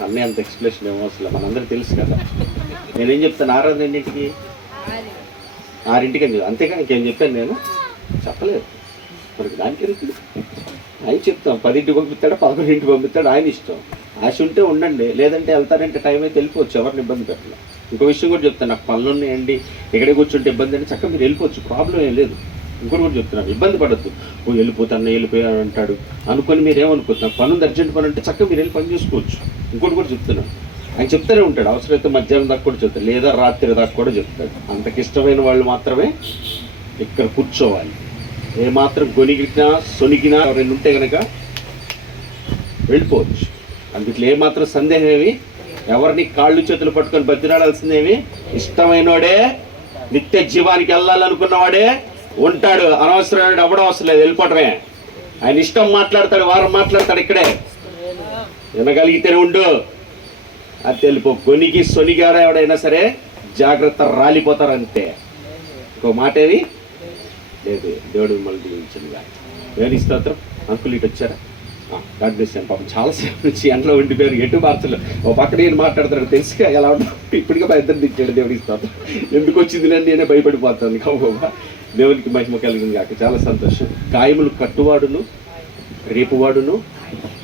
అన్నీ అంత ఎక్స్ప్లెషన్ ఏమో అసలు మనందరికీ తెలుసు కదా. నేనేం చెప్తాను ఆరాధన ఎన్నింటికి ఆరింటికి అని అంతేగా? ఇంకేం చెప్పాను నేను? చెప్పలేదు. మనకి దానికి ఎందుకు? ఆయన చెప్తాం పదింటికి పంపిస్తాడు పదకొండింటికి పంపిస్తాడు ఆయన ఇష్టం. ఆశ ఉంటే ఉండండి లేదంటే వెళ్తారంటే టైం అయితే వెళ్ళిపోవచ్చు ఎవరిని ఇబ్బంది పెట్టలేదు ఇంకో విషయం కూడా చెప్తాను నాకు పనులు ఉన్నాయండి ఇక్కడే కూర్చుంటే ఇబ్బంది అంటే చక్కగా మీరు వెళ్ళిపోవచ్చు ప్రాబ్లం ఏం లేదు. ఇంకోటి కూడా చెప్తున్నాను ఇబ్బంది పడద్దు. ఓ వెళ్ళిపోతాను వెళ్ళిపోయాను అంటాడు. అనుకొని మీరు ఏమనుకుంటున్నారు పని ఉంది అర్జెంట్ పని అంటే చక్కగా మీరు వెళ్ళి పని చేసుకోవచ్చు. ఇంకోటి కూడా చెప్తున్నాను ఆయన చెప్తూనే ఉంటాడు. అవసరమైతే మధ్యాహ్నం దాకా కూడా చెప్తాడు. లేదా రాత్రి దాకా కూడా చెప్తాడు. అంతకి ఇష్టమైన వాళ్ళు మాత్రమే ఇక్కడ కూర్చోవాలి. ఏ మాత్రం గొనిగినా సొనిగినా రెండు ఉంటే కనుక వెళ్ళిపోవచ్చు. అందుట్లో ఏమాత్రం సందేహం ఏమి? ఎవరిని కాళ్ళు చేతులు పట్టుకొని బతిరాడాల్సిందేమి ఇష్టమైనోడే నిత్య జీవానికి వెళ్ళాలనుకున్నవాడే ఉంటాడు అనవసరమైన అవ్వడం అవసరం లేదు వెళ్ళిపోవటమే. ఆయన ఇష్టం మాట్లాడతాడు వారం మాట్లాడతాడు ఇక్కడే. వినగలిగితేనే ఉండు. అది తెలిపో. కొనికి సొనిగారు ఎవడైనా సరే జాగ్రత్త రాలిపోతారు అంతే ఇంకో మాట ఏది లేదు దేవుడు మిమ్మల్ని దీవించండి నేను ఇస్తాత్రం అంకులు ఇటు వచ్చారా? గాడ్ బ్లెస్ అండి పాపం చాలాసేపు నుంచి ఎండలో ఉండిపోయారు. ఎటు మార్చలేదు. ఓ పక్క నేను మాట్లాడుతున్నాడు తెలుసుగా? ఎలా ఉంటాం ఇప్పటికే భయపడి ఇద్దరు దిచ్చాడు దేవుడికి స్తోత్రం. ఎందుకు వచ్చింది నేను నేనే భయపడిపోతాను. కాబోబా దేవునికి మహిమ కలిగింది కాక చాలా సంతోషం. గాయములు కట్టువాడును రేపువాడును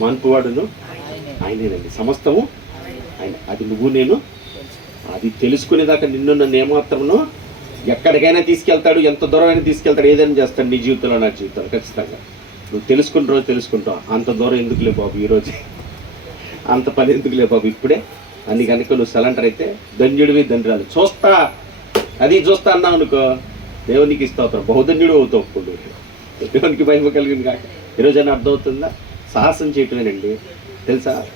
మాన్పువాడును. ఆయనేనండి. సమస్తము ఆయన. అది నువ్వు నేను. అది తెలుసుకునేదాకా నిన్ను నన్ను ఏమాత్రమును ఎక్కడికైనా తీసుకెళ్తాడు ఎంత దూరమైనా తీసుకెళ్తాడు ఏదైనా చేస్తాడు నీ జీవితంలో నా జీవితంలో. ఖచ్చితంగా. నువ్వు తెలుసుకున్న రోజు తెలుసుకుంటావు అంత దూరం ఎందుకులే బాబు ఈరోజు? అంత పని ఎందుకులే బాబు ఇప్పుడే? అన్ని కనుక నువ్వు సరెండర్ అయితే దంజుడివి దండ్రాలు చూస్తా. అది చూస్తా అన్నావు అనుకో దేవునికి స్తోత్రం. బహుధన్యుడు అవుతావు అప్పుడు దేవునికి మహిమ కలిగింది కాక ఈరోజైనా అర్థమవుతుందా? సాహసం చేయటమేనండి. తెలుసా?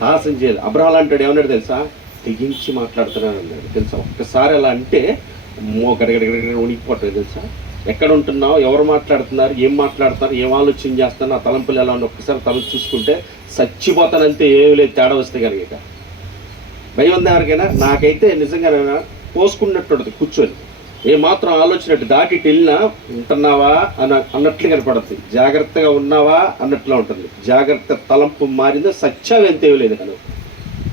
సాహసం చేయాలి అబ్రహాలు అంటాడు ఏమన్నాడు తెలుసా? తెగించి మాట్లాడుతున్నాను అన్నాడు. తెలుసా? ఒక్కసారి అలా అంటే మో గడగడగడ ఉనికిపోతుంది తెలుసా? ఎక్కడ ఉంటున్నావు? ఎవరు మాట్లాడుతున్నారు? ఏం మాట్లాడుతున్నారు? ఏం ఆలోచన చేస్తున్నారు? ఆ తలంపులు ఎలా ఉన్నా ఒక్కసారి తల చూసుకుంటే చచ్చిపోతానంతే ఏమి లేదు. తేడా వస్తే కనుక భయం ఉంది ఎవరికైనా? నాకైతే నిజంగా పోసుకున్నట్టు కూర్చొని. ఏ మాత్రం ఆలోచనట్టు దాటి వెళ్ళినా ఉంటున్నావా అన్న అన్నట్లు కనపడుతుంది జాగ్రత్తగా ఉన్నావా అన్నట్లు ఉంటుంది. జాగ్రత్త తలంపు మారిందో? సత్యం ఎంత లేదు కను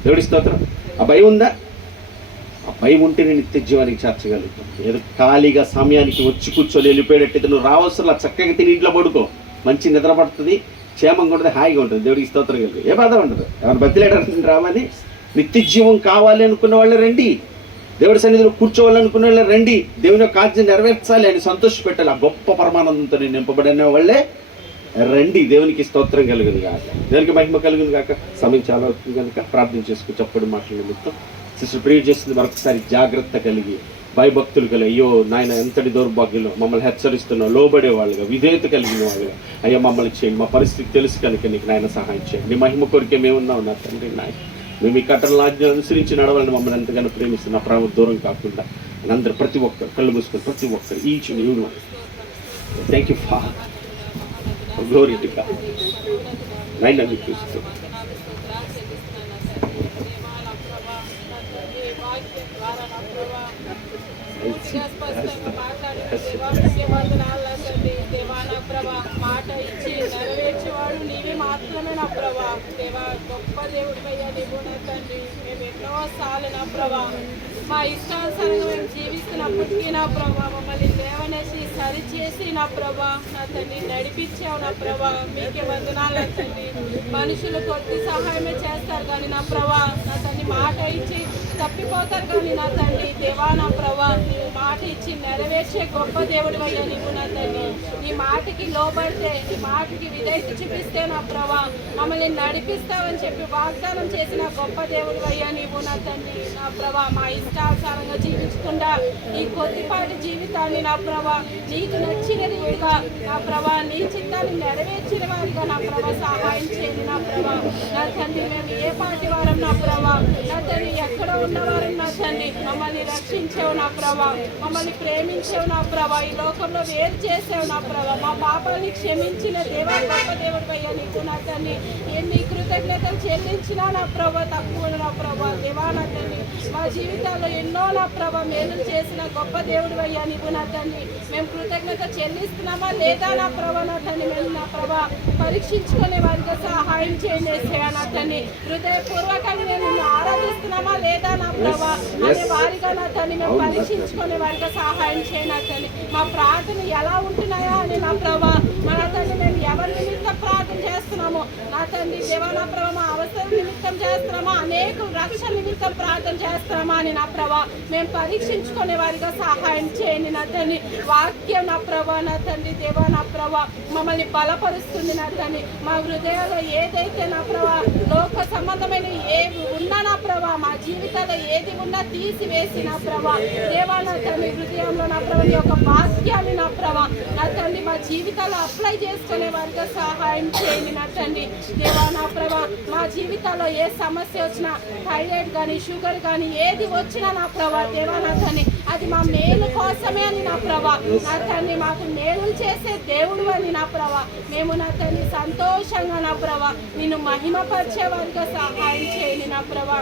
దేవుడి స్తోత్రం. ఆ భయం ఉందా? ఆ భయం ఉంటే నేను నిత్య జీవానికి చేర్చగలుగుతాను ఏదో ఖాళీగా సమయానికి వచ్చి కూర్చొని వెళ్ళిపోయేటట్టు నువ్వు రావసరం చక్కగా తిని ఇంట్లో పడుకో. మంచి నిద్ర పడుతుంది క్షేమంగా ఉంటుంది హాయిగా ఉంటుంది. దేవుడికి స్తోత్రం కలిగి. ఏ బాధ ఉండదు. ఎవరు బతిలేడారు రామని నిత్య జీవం కావాలి అనుకున్న వాళ్ళు రండి. దేవుడి సన్నిధిలో కూర్చోవాలనుకునే వాళ్ళు రండి. దేవుని యొక్క కార్యం నెరవేర్చాలి అని సంతోషపెట్టాలి ఆ గొప్ప పరమానందంతో నేను నింపబడిన వాళ్ళే. రండి. దేవునికి స్తోత్రం కలుగును కాక దేవునికి మహిమ కలుగును కాక సమయం చాలా అవుతుంది కనుక ప్రార్థన చేసుకుని చెప్పడం మాటల నిమిత్తం సిస్టర్ ప్రియ చేస్తుంది. మరొకసారి జాగ్రత్త కలిగి భయభక్తులు కలిగి అయ్యో నాయన ఎంతటి దౌర్భాగ్యంలో మమ్మల్ని హెచ్చరిస్తున్నావు లోబడే వాళ్ళుగా విధేయత కలిగిన వాళ్ళుగా. అయ్యో మమ్మల్ని చేయండి. మా పరిస్థితి తెలుసు కనుక నీకు నాయన సహాయం చేయండి. నీ మహిమ కొరికే మేమున్నావు నా తండ్రి నాయన. మేము ఈ కట్టల ఆజ్ఞ అనుసరించి నడవాలని మమ్మల్ని ఎంతగానో ప్రేమిస్తున్న ప్రేమ దూరం కాకుండా అందరూ ప్రతి ఒక్కరు కళ్ళు మూసుకొని ప్రతి ఒక్కరు each thank you for glory to God nine అని చూస్తూ మాట ఇచ్చి నెరవేర్చేవాడు నీవే మాత్రమే నా ప్రభా దేవా గొప్ప దేవుడు నీవు నా తండ్రి. మేము ఎన్నో సార్లు నా ప్రభా మా ఇష్టానుసారంగా మేము జీవిస్తున్నప్పటికీ నా ప్రభా మమ్మల్ని దేవనేసి సరిచేసి నా ప్రభా నా తండ్రి నడిపించావు నా ప్రభా. మీకే వందనాలు తండ్రి. మనుషులు కొట్టి సహాయమే చేస్తారు కానీ నా ప్రభా నా తండ్రి మాట ఇచ్చి తప్పిపోతారు కానీ నా తండ్రి దేవా నా ప్రభా నీవు మాట ఇచ్చి నెరవేర్చే గొప్ప దేవుడు అయ్యా నీవు నా తండ్రి. నీ మాటకి లోబడితే నీ మాటకి విధేయత చూపిస్తే నా ప్రభా మమ్మల్ని నడిపిస్తావని చెప్పి వాగ్దానం చేసిన గొప్ప దేవుడు అయ్యా నీవు నా తండ్రి. నా ప్రభా మా ఇష్టానుసారంగా జీవించకుండా ఈ కొద్దిపాటి జీవితాన్ని నా ప్రభా నీకు నచ్చిన రీతిగా నా ప్రభా నీ చిత్తాన్ని నెరవేర్చిన వారిగా నా ప్రభా సహాయం చేయండి. నా ప్రభా నా తండ్రి మేము ఏ పాటి వారం నా ప్రభా నా తండ్రి ఎక్కడ ఉన్నవారం నా తండ్రి మమ్మల్ని రక్షించావు నా ప్రభా మమ్మల్ని ప్రేమించావు నా ప్రభా ఈ లోకంలో వేరు చేసావు నా ప్రభా. మా పాపాన్ని క్షమించిన దేవా గొప్ప దేవుడు అయ్యా నీకు నా తండ్రి. ఎన్ని కృతజ్ఞతలు చెల్లించినా నా ప్రభా తక్కువ నా ప్రభా. దేవా నా తండ్రి మా జీవితాల్లో ఎన్నో నా ప్రభా మేలు చేసిన గొప్ప దేవుడు అయ్యా నీవు నా తండ్రి మేము కృతజ్ఞత చెల్లిస్తున్నామా? లేదా నా ప్రభా నా తండ్రి మేము నా ప్రభా పరీక్షించుకునే వారిగా సహాయం చేయండి నా తండ్రి. హృదయపూర్వకంగా నేను నిన్ను ఆరాధిస్తున్నామా? లేదా నా ప్రభా అనే వారిగా నా తండ్రి మేము పరీక్షించుకునే వారిగా సహాయం చేయండి నా తండ్రి. మా ప్రార్థన ఎలా ఉంటున్నాయా అని నా ప్రభా మా నా తండ్రి మేము ఎవరి నిమిత్తం ప్రార్థన చేస్తున్నామో? నా తండ్రి దేవా నా ప్రభా మా అవసరం నిమిత్తం చేస్తున్నామా? అనేక రక్షణ నిమిత్తం ప్రార్థన చేస్తామా అని నా ప్రభా మేము పరీక్షించుకునే వారిగా సహాయం చేయండి నా తండ్రి. వాక్యం నా ప్రభా నా తండ్రి దేవా నా ప్రభా మమ్మల్ని బలపరుస్తుంది నా తండ్రి. మా హృదయాల్లో ఏదైతే నా ప్రభా లోక సంబంధమైన ఏవి ఉన్నా నా ప్రభా మా జీవితాల్లో ఏది ఉన్నా తీసివేసి నా ప్రభా దేవా నా తండ్రి హృదయంలో నా ప్రభా యొక్క వాక్యాన్ని నా ప్రభా నా తండ్రి మా జీవితాల్లో అప్లై చేసుకునే వారిగా సహాయం చేయండి నా తండ్రి. దేవా నా ప్రభా మా జీవితాల్లో ఏ సమస్య వచ్చినా థైరాయిడ్ కానీ షుగర్ కానీ ఏది వచ్చినా నా ప్రభా దేవా నా తండ్రి అది మా మేలు కోసమే అని నా ప్రభా. నా తండ్రి మాకు మేలు చేసే దేవుడు అని నా ప్రభా. మేము నా తండ్రి సంతోషంగా నా ప్రభా నిన్ను మహిమపరిచే వారిగా సహాయం చేయండి నా ప్రభా.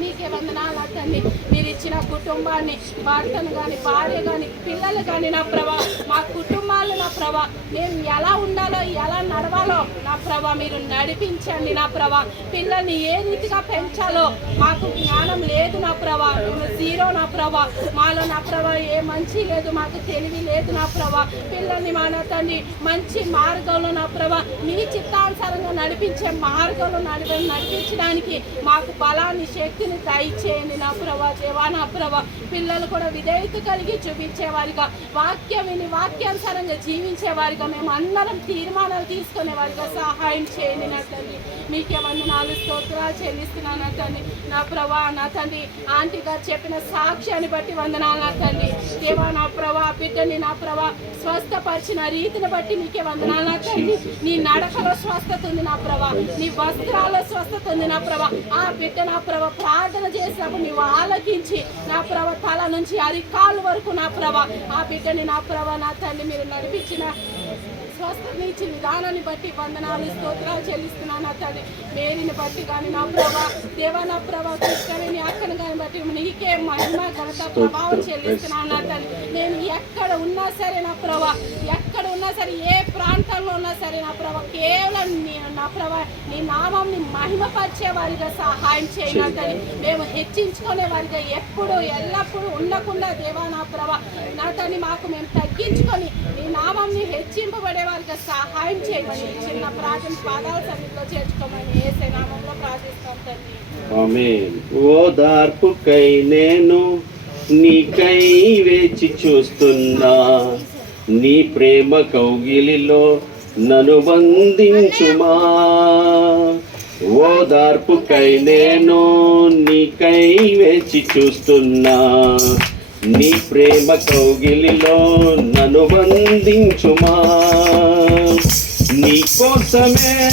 మీకే వందనాలు నా తండ్రి మీరు ఇచ్చిన కుటుంబాన్ని భర్తను కానీ భార్య కానీ పిల్లలు కానీ నా ప్రభా మా కుటుంబాలు నా ప్రభా మేము ఎలా ఉండాలో ఎలా నడవాలో నా ప్రభా మీరు నడిపించండి నా ప్రభా. పిల్లల్ని ఏ రీతిగా పెంచాలో మాకు జ్ఞానం లేదు నా ప్రభా. మేము జీరో నా ప్రభా. మాలో నా ప్రభా ఏ మంచి లేదు మాకు తెలివి లేదు నా ప్రభా. పిల్లల్ని మా నా తండ్రి మంచి మార్గంలో నా ప్రభా మీ చిత్తానుసారంగా నడిపించే మార్గంలో నడిపి నడిపించడానికి మాకు బలాన్ని శక్తిని దయచేయండి. నా ప్రభా దేవా నా ప్రభా. పిల్లలు కూడా విధేయత కలిగి చూపించేవారిగా వాక్యం విని వాక్యానుసారంగా జీవించేవారిగా మేము అందరం తీర్మానాలు తీసుకునేవారిగా సహాయం చేయండి నా తల్లి. మీకే వందనాలు స్తోత్రాలు చెల్లిస్తున్నాను నా తండ్రి. నా ప్రభా నా తండ్రి ఆంటీ గారు చెప్పిన సాక్ష్యాన్ని బట్టి వందనాలు నా తండ్రి. దేవా నా ప్రభా బిడ్డని నా ప్రభా స్వస్థపరిచిన రీతిని బట్టి మీకే వందనాలు నా తండ్రి. నీ నడకలో స్వస్థత ఉంది నా ప్రభా. నీ వస్త్రాల్లో స్వస్థత ఉంది నా ప్రభా. ఆ బిడ్డ నా ప్రభా ప్రార్థన చేసినప్పుడు నీవు ఆలకించి నా ప్రభా తల నుంచి అది కాలు వరకు నా ప్రభా. ఆ బిడ్డని నా ప్రభా నా తండ్రి మీరు నడిపించిన స్వస్థతని ఇచ్చి విధానాన్ని బట్టి వందనాలు స్తోత్రాలు చెల్లిస్తున్నాను నా తండ్రి మేరీని బట్టి కానీ నా ప్రభా దేవా నా ప్రభా కృష్ణవేణి అక్కను కానీ బట్టి నీకే మహిమ ఘనత ప్రభావం చెల్లిస్తున్నాను నా నేను ఎక్కడ ఉన్నా సరే నా ప్రభా ఎక్కడ ఉన్నా సరే ఏ ప్రాంతంలో ఎవరైనా సరే నా ప్రభా కేవలం నా ప్రభా నీ నామంని మహిమపరిచే వారిగా సహాయం చేయనంతని మేము హెచ్చించుకునే వారిగా ఎప్పుడు ఎల్లప్పుడూ ఉండకుండా దేవా నా ప్రభా నా తని మాకు మేము తగ్గించుకొని నీ నామంని హెచ్చింపబడే వారికి సహాయం చేయమని చిన్న ప్రార్థన పాదాల సన్నిధిలో చేర్చుకోమని ఏసే నామంలో ప్రార్థిస్తాం తండ్రి. ఓదార్పుకై నేను నీకై వేచి చూస్తున్నా. నీ ప్రేమ కౌగిలిలో నన్ను బంధించుమా? ఓదార్పుకై నేను నీకై వేచి చూస్తున్నా. నీ ప్రేమ కౌగిలిలో నన్ను బంధించుమా? నీ కోసమే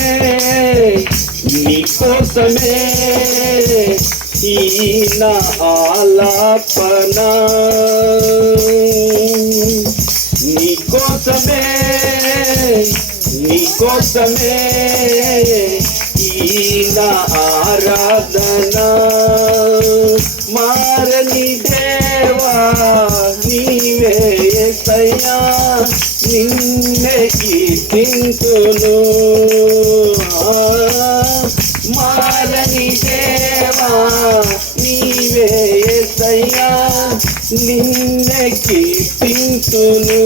నీ కోసమే ఈ నా ఆలాపన. నీ కోసమే నీకోసమే ఈ ఆరాధన. మారని దేవా నీవే సయా నిన్నే కీర్తింతును మారని దేవా నీవే సయా నిన్నే కీర్తింతును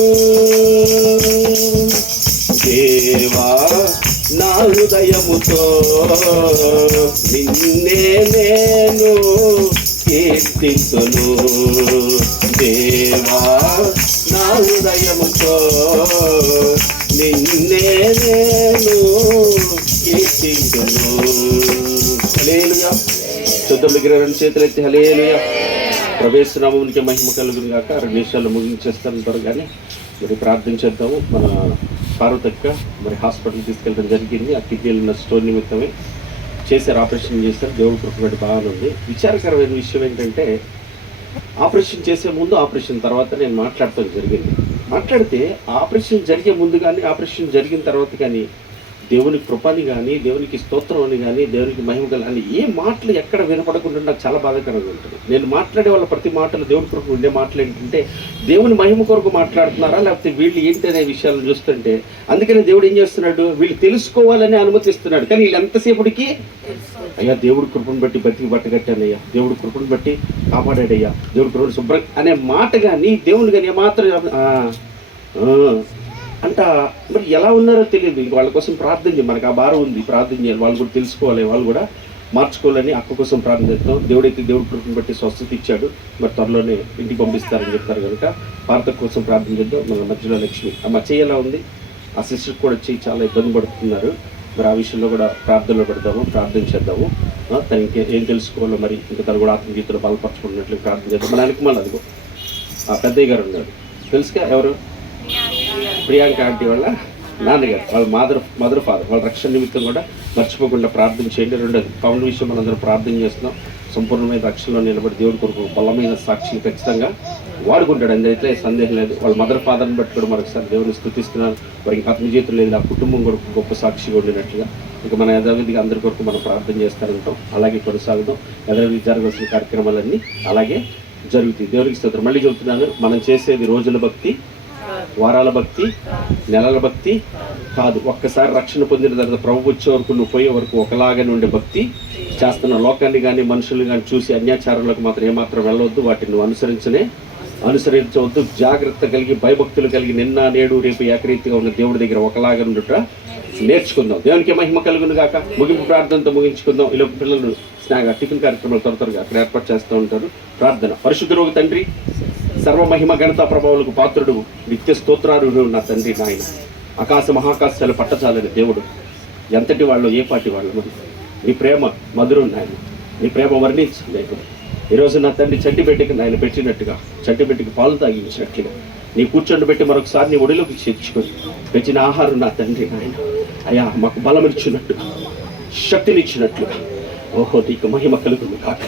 దేవా నా హృదయముతో నిన్నే నేను కీర్తింతును. దేవా నా హృదయముతో నిన్నే నేను కీర్తింతును. హలేలుగా శుద్ధం దగ్గర రెండు చేతులు ఎత్తి ప్రవేశనామానికి మహిమ కలుగును కాక రెండు నిమిషాలు ముగించేస్తాను త్వరగానే. మరి ప్రార్థించేద్దాము మన పార్వతక్క మరి హాస్పిటల్ తీసుకెళ్ళడం జరిగింది. ఆ కిడ్నీలు ఉన్న స్టోన్ నిమిత్తమే చేశారు ఆపరేషన్ చేశారు. దేవుడు కృపబడి బాగానే ఉంది. విచారకరమైన విషయం ఏంటంటే ఆపరేషన్ చేసే ముందు ఆపరేషన్ తర్వాత నేను మాట్లాడటం జరిగింది. మాట్లాడితే ఆపరేషన్ జరిగే ముందు కానీ ఆపరేషన్ జరిగిన తర్వాత కానీ దేవుని కృపని కానీ దేవునికి స్తోత్రం అని కానీ దేవునికి మహిమ గల అని ఏ మాటలు ఎక్కడ వినపడకుండా నాకు చాలా బాధాకరంగా ఉంటుంది. నేను మాట్లాడే వాళ్ళ ప్రతి మాటలు దేవుని కొరకు ఉండే మాటలు ఏంటంటే దేవుని మహిమ కొరకు మాట్లాడుతున్నారా? లేకపోతే వీళ్ళు ఏంటి అనే విషయాలను చూస్తుంటే అందుకని దేవుడు ఏం చేస్తున్నాడు? వీళ్ళు తెలుసుకోవాలని అనుమతిస్తున్నాడు. కానీ వీళ్ళు ఎంతసేపటికి? అయ్యా దేవుడి కృపను బట్టి బతికి బట్టగట్టానయ్యా దేవుడి కృపను బట్టి కాపాడాడయ్యా. దేవుడి కృపను శుభ్రం అనే మాట కానీ దేవుని కానీ మాత్రం అంట మరి ఎలా ఉన్నారో తెలియదు. ఇంక వాళ్ళ కోసం ప్రార్థన చేయాలి మనకు ఆ భారం ఉంది. ప్రార్థన చేయాలి. వాళ్ళు కూడా తెలుసుకోవాలి. వాళ్ళు కూడా మార్చుకోవాలని అక్క కోసం ప్రార్థన చేస్తాం దేవుడైతే దేవుడి కృపను బట్టి స్వస్థత ఇచ్చాడు. మరి త్వరలోనే ఇంటికి పంపిస్తారని చెప్తారు కనుక భారత కోసం ప్రార్థన చేద్దాం. మన మధ్యలో లక్ష్మి. ఆ మచ్చయ్య ఎలా ఉంది? ఆ సిస్టర్ కూడా వచ్చి చాలా ఇబ్బంది పడుతున్నారు. మరి ఆ విషయంలో కూడా ప్రార్థనలో పెడదాము. ప్రార్థన చేద్దాము. తను ఇంకే ఏం తెలుసుకోవాలో మరి ఇంకా తను కూడా ఆత్మగీతలు బలపరచుకున్నట్లు ప్రార్థన చేద్దాం. మన వెనక మళ్ళీ అదిగో. ఆ పెద్దయ్య గారు ఉన్నారు. తెలుసుగా ఎవరు? ప్రియాంక ఆంటీ వాళ్ళ నాన్నగారు వాళ్ళ మదర్ మదర్ ఫాదర్ వాళ్ళ రక్షణ నిమిత్తం కూడా మర్చిపోకుండా ప్రార్థన చేయండి. రెండోది పౌండ్ విషయం మనందరం ప్రార్థన చేస్తున్నాం. సంపూర్ణమైన రక్షణలో నిలబడి దేవుడి కొరకు బలమైన సాక్షిని ఖచ్చితంగా వాడుకుంటాడు. అందరైతే సందేహం లేదు. వాళ్ళ మదర్ ఫాదర్ని బట్టి కూడా మరొకసారి దేవుని స్థుతిస్తున్నారు వారికి ఆత్మజీతం లేదు ఆ కుటుంబం కొరకు గొప్ప సాక్షిగా ఉండినట్లుగా. ఇక మన యథావిధిగా అందరి కొరకు మనం ప్రార్థన చేస్తారంటాం అలాగే కొనసాగుతాం. యథావిధి జరగాల్సిన కార్యక్రమాలన్నీ అలాగే జరుగుతాయి. దేవునికి స్తోత్రం. మళ్ళీ చెబుతున్నాను మనం చేసేది రోజుల భక్తి వారాల భక్తి నెలల భక్తి కాదు. ఒక్కసారి రక్షణ పొందిన తర్వాత ప్రభు వచ్చే వరకు నువ్వు పోయే వరకు ఒకలాగానే ఉండే భక్తి చేస్తున్న లోకాన్ని కానీ మనుషుల్ని కానీ చూసి అన్యాచారాలకు మాత్రం ఏమాత్రం వెళ్ళవద్దు. వాటిని నువ్వు అనుసరించనే అనుసరించవద్దు. జాగ్రత్త కలిగి భయభక్తులు కలిగి నిన్న నేడు రేపు ఏకరీతిగా ఉన్న దేవుడి దగ్గర ఒకలాగా ఉండుట నేర్చుకుందాం. దేవునికి మహిమ కలుగును గాక. ముగింపు ప్రార్థనతో ముగించుకుందాం. ఇలా పిల్లలు స్నాగా టిఫిన్ కార్యక్రమాలు త్వర త్వరగా అక్కడ ఏర్పాటు చేస్తూ ఉంటారు. ప్రార్థన. పరిశుద్ధుడు తండ్రి సర్వ మహిమ ఘనత ప్రభావాలకు పాత్రుడు. నిత్య స్తోత్రారుడు నా తండ్రి నాయన. ఆకాశ మహాకాశాలు పట్టచాలని దేవుడు. ఎంతటి వాళ్ళు ఏ పాటి వాళ్ళు? నీ ప్రేమ మధురం నాయన. నీ ప్రేమ వర్ణించలేదు ఈరోజు నా తండ్రి చంటి బిడ్డకి నాయన పెట్టినట్టుగా చంటి బిడ్డకి పాలు తాగించినట్టుగా నీ కూర్చొని పెట్టి మరొకసారి నీ ఒడిలోకి చేర్చుకొని పెంచిన ఆహారం నా తండ్రి నాయన. అయ్యా మాకు బలం శక్తినిచ్చినట్లుగా. ఓహో నీకు మహిమ కలుగును కాక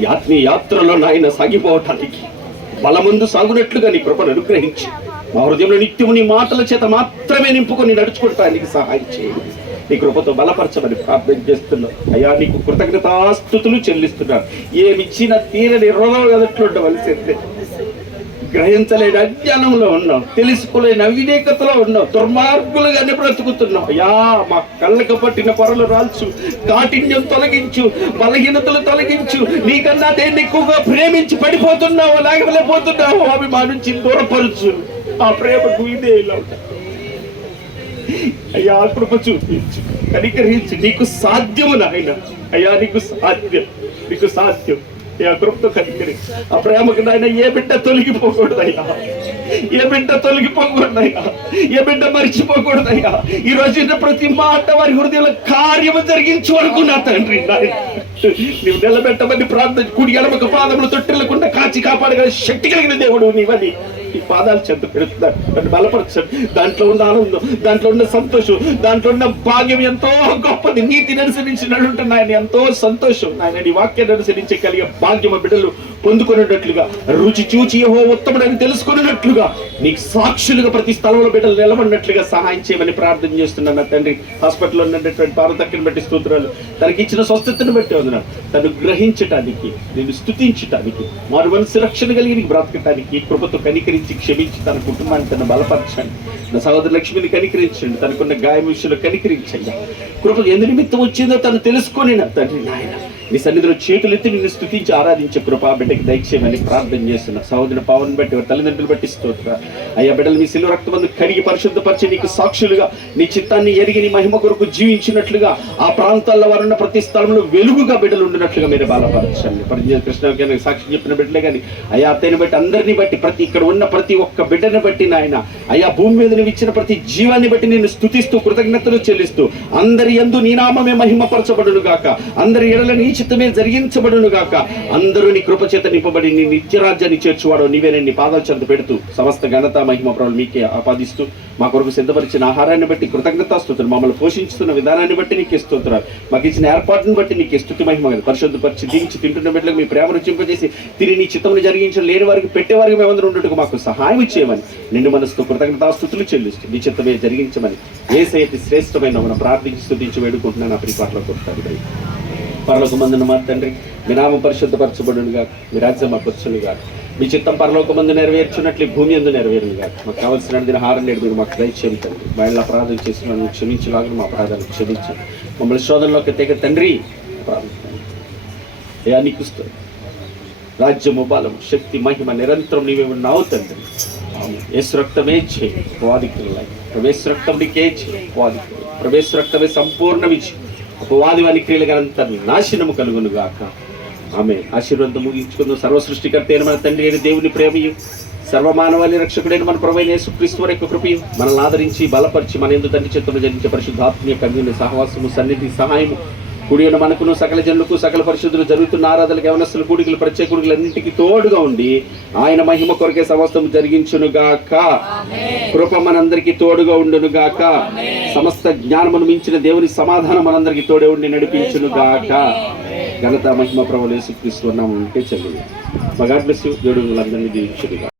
ఈ ఆత్మీయ యాత్రలో నాయన సాగిపోవటానికి బలమందు సాగునట్లుగా నీ కృపను అనుగ్రహించి మా హృదయంలో నిత్యము నీ మాటల చేత మాత్రమే నింపుకొని నడుచుకుంటానికి సహాయం చేయండి నీ కృపతో బలపరచమని ప్రార్థన చేస్తున్నాం. అయ్యా నీకు కృతజ్ఞతాస్థుతులు చెల్లిస్తున్నాను ఏమిచ్చిన తీరని హృదయట్లు ఉండవలసిందే గ్రహించలేని అజ్ఞానంలో ఉన్నాం. తెలుసుకోలేని అవివేకతలో ఉన్నాం. దుర్మార్గులుగానే బ్రతుకుతున్నాం. అయ్యా మా కళ్ళకు పట్టిన పొరలు రాల్చు కాఠిన్యం తొలగించు బలహీనతలు తొలగించు నీకన్నా దేన్ని ఎక్కువగా ప్రేమించి పడిపోతున్నావు లేకపోతున్నావు అవి మా నుంచి దూరపరచు. ఆ ప్రేమకు ఇదే ఇలా అయ్యా కృప చూపించు కనికరించు. నీకు సాధ్యము నాయన. అయ్యా నీకు సాధ్యం. నీకు సాధ్యం. అయ్యా కృపతో కనికరి ఆ ప్రేమకు నాయన ఏ బిడ్డ తొలగిపోకూడదయ్యా? ఏ బిడ్డ తొలగిపోకూడదయ్యా? ఏ బిడ్డ మర్చిపోకూడదయ్యా? ఈ రోజు ప్రతి మాట వారి హృదయంలో కార్యము జరిగించు అనుకున్నా తండ్రి నాయన. నువ్వు నిలబెట్టమని ప్రార్థన కుడి ఎడమకు పాదములు తొట్టిల్లకుండా కాచి కాపాడగల శక్తి కలిగిన దేవుడు నీవని. ఈ పాదాలు చెంత పెడుతున్నాడు నన్ను బలపరచండి. దాంట్లో ఉన్న ఆనందం దాంట్లో ఉన్న సంతోషం దాంట్లో ఉన్న భాగ్యం ఎంతో గొప్పది. నీతిని అనుసరించి నడుంటున్న ఎంతో సంతోషం. ఆయన నీ వాక్యాన్ని అనుసరించి కలిగే భాగ్యమ బిడ్డలు పొందుకునేటట్లుగా రుచి చూచి యెహోవా ఉత్తముడని తెలుసుకున్నట్లుగా నీకు సాక్షులుగా ప్రతి స్థలంలో బిడ్డలు నిలబడినట్లుగా సహాయం చేయమని ప్రార్థన చేస్తున్నాను నా తండ్రి. హాస్పిటల్లో ఉన్నటువంటి పారతక్కని బట్టి స్తోత్రాలు. తనకి ఇచ్చిన స్వస్థతను బట్టి వందనాలు. తను గ్రహించటానికి నేను స్థుతించటానికి మారు మనసు రక్షణ కలిగి బ్రతకటానికి కృపతో కనికరించి క్షమించి తన కుటుంబాన్ని తను బలపరచండి. నా సహోదరు లక్ష్మిని కనికరించండి. తనకున్న గాయం విషయంలో కనికరించండి. కృప ఎందు నిమిత్తం వచ్చిందో తను తెలుసుకొని నా తండ్రి నాయన. నీ సన్నిధిలో చేతులెత్తి నిన్ను స్తుతించి ఆరాధించే కృప బిడ్డకి దయచేయమని ప్రార్థన చేస్తున్నా. సహోదరుని పవన్ బట్టి తల్లిదండ్రులు బట్టి స్తోత్ర. అయ్యా బిడ్డలు మీ శిలువ రక్తమందు కడిగి పరిశుద్ధపరిచి నీకు సాక్షులుగా నీ చిత్తాన్ని ఎరిగి నీ మహిమ కొరకు జీవించినట్లుగా ఆ ప్రాంతాల్లో వారున్న ప్రతి స్థలంలో వెలుగుగా బిడ్డలు ఉండినట్లుగా మీరు బాలపరచండి. పరిచయ కృష్ణ సాక్షి చెప్పిన బిడ్డలే కానీ అయ్యా అత్తయ్యని బట్టి అందరిని బట్టి ప్రతి ఇక్కడ ఉన్న ప్రతి ఒక్క బిడ్డని బట్టి నాయన అయ్యా భూమి మీద నువ్వు ఇచ్చిన ప్రతి జీవాన్ని బట్టి నేను స్థుతిస్తూ కృతజ్ఞతలు చెల్లిస్తూ అందరి ఎందు నీ నామమే మహిమపరచబడును గాక అందరి ఎడల నీచి చిత్తమే జరిగించబడును గాక. అందరూ నీ కృపచేత నింపబడి నీ నిత్యరాజ్యాన్ని చేర్చువాడు నీవే నీ పాదాలు చెంత పెడుతూ సమస్త ఘనత మహిమ ప్రభులు మీకే ఆపాదిస్తూ మా కొరకు సిద్ధపరిచిన ఆహారాన్ని బట్టి కృతజ్ఞతాస్తుతులు మమ్మల్ని పోషించుతున్న విధానాన్ని బట్టి నీకు ఇస్తున్నారు మాకు ఇచ్చిన ఏర్పాటును బట్టి నీకు స్థుతి మహిమ పరిశుద్ధపరిచి దించి తింటున్న బిడ్డలకు మీ ప్రేమ రుచింపజేసి తిరిగి నీ చిత్తమును జరిగించిన లేని వారికి పెట్టే వారికి మేమందరూ ఉండటకు మాకు సహాయం చేయమని నిన్ను మనసుతో కృతజ్ఞతాస్తుతులు చెల్లిస్తూ నీ చిత్తమే జరిగించమని ఏ సైతి శ్రేష్టమైన మనం ప్రార్థించి స్థుతించి వేడుకుంటున్నాను నా ప్రిపాట్లో కొడతాడు పరలోక మందున మా తండ్రి మీ నామ పరిశుద్ధపరచబడునుగా మీ రాజ్యం మా పరచునుగా మీ చిత్తం పరలోక మందు నెరవేర్చున్నట్లు భూమి ఎందు నెరవేరునుగా మాకు కావాల్సిన దిన హారం నేడు మీరు మాకు దయచేయండి తండ్రి. మహిళ అపరాధం చేసిన వాళ్ళని క్షమించలాగా మా అపరాధాలు క్షమించండి. మమ్మల్ని శోధనలోకి తెగ తండ్రి ఏ నీకు రాజ్యము బలం శక్తి మహిమ నిరంతరం నీవే ఉన్నావు తండ్రి. యేసు రక్తమే చేయి అపవాదికులై ప్రవేశ రక్తం నీకే చేయి అపవాదికులు ప్రవేశ రక్తమే సంపూర్ణ విజయం అపవాది వాని క్రియలుగానంత నాశనము కలుగును గాక ఆమె ఆశీర్వాదం ముగించుకుందాం సర్వ సృష్టికర్త అయిన మన తండ్రి అయిన దేవుని ప్రేమయు. సర్వమానవాళి రక్షకుడైన మన ప్రభు యేసుక్రీస్తు వారి యొక్క కృపయు. మనల్ని ఆదరించి బలపరిచి మన ఎందు తండ్రి చిత్తంలో జరిగించే పరిశుద్ధాత్మ యొక్క సహవాసము సన్నిధి సహాయము కూడి ఉన్న మనకును సకల జనులకు సకల పరిశుద్ధులు జరుగుతున్న ఆరాధనలకు యవనస్తులు కూడికలు ప్రత్యేక కూడికలన్నింటికి తోడుగా ఉండి ఆయన మహిమ కొరకే సమస్తం జరిగించునుగాక. కృప మనందరికీ తోడుగా ఉండునుగాక. సమస్త జ్ఞానమును మించిన దేవుని సమాధానం మనందరికీ తోడే ఉండి నడిపించునుగాక. ఘనత మహిమ ప్రభు యేసుక్రీస్తు నామం ఉంటే చెల్లి మా గాడ్ బ్లెస్ యు. దేవుడు అందరినీ దీవించునుగాక.